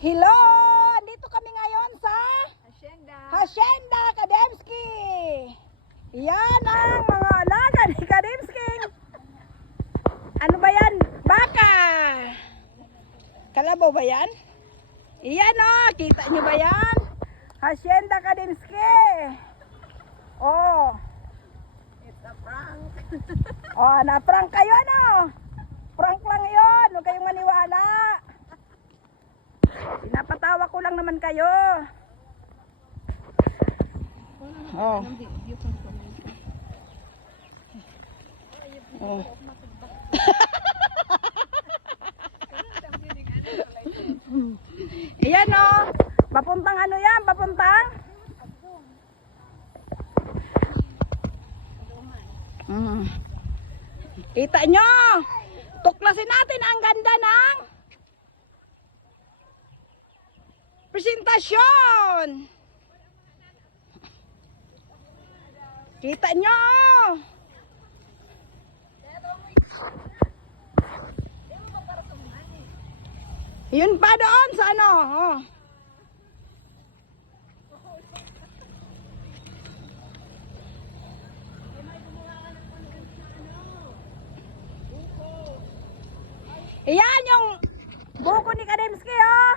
Hello! Dito kami ngayon sa Hacienda Kademski. Yan ang mga alaga ni Kademski. Ano ba yan? Baka! Kalabaw ba yan? Iyan o! Kita nyo ba yan? Hacienda Kademski. Oh. It's a prank. Oh, na-prank kayo ano? Prank lang yun. Huwag kayong maniwala. Pinapatawa ko lang naman kayo. Oh. Oh. Ayan o. Papuntang ano yan? Papuntang? Kita nyo. Tuklasin natin ang ganda ng presentasyon. Kita nyo. Yun pa doon sa ano. Oh. Iyan yung buko ni Kademski oh.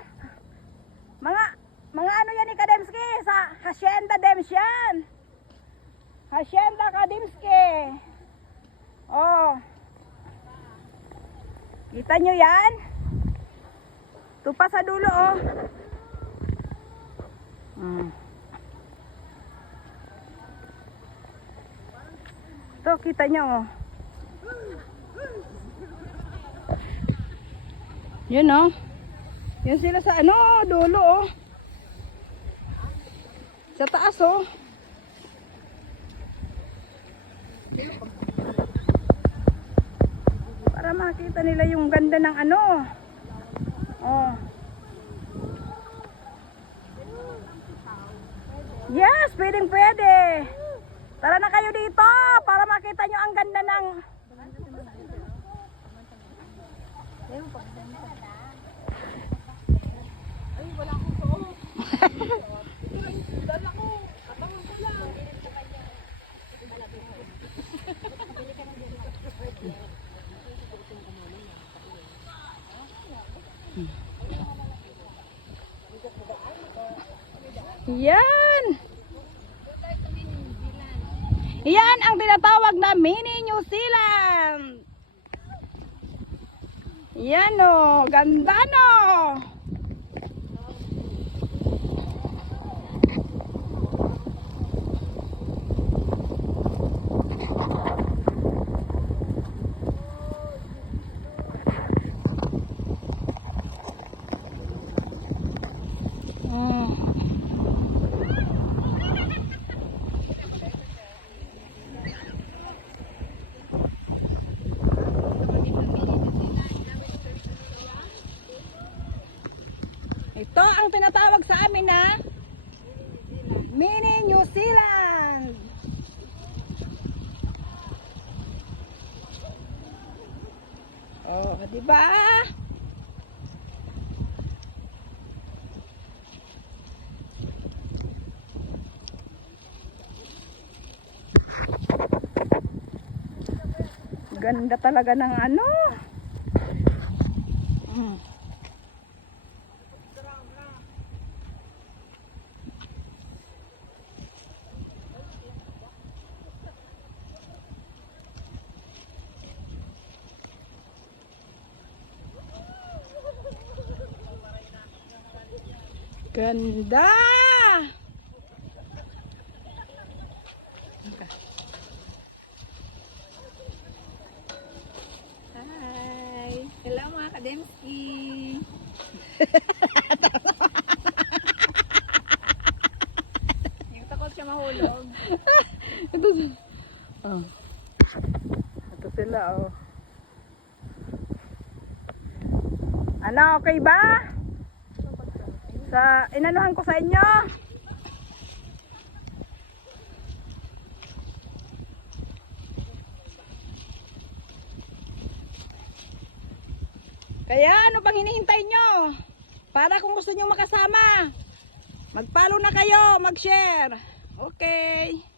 Mga ano yan ni Kademski sa Hacienda Demsian. Hacienda Kademski. Oh. Kita nyo yan? Ito pa sa dulo oh. Ito kita nyo oh. Yun oh. Yan sila sa ano, dulo oh. Sa taas oh. Para makita nila yung ganda ng ano. Oh. Yes, pwedeng pwede. Tara na kayo dito para makita nyo ang ganda ng Ay, wala akong suot. Dala ko. Katawan ko lang. Yan. Yan ang tinatawag na mini New Zealand. Yan o, ganda no. Ito ang tinatawag sa amin na mini New Zealand. Oh, di ba? Ganda talaga ng ano. Ganda! Hi! Hello mga Kademski! Yung takot siya mahulog. Ito, oh. Ito sila oh. Ano, okay ba? Sa inanuhan ko sa inyo. Kaya ano pang hinihintay nyo? Para kung gusto nyo makasama, mag-follow na kayo, mag-share. Okay.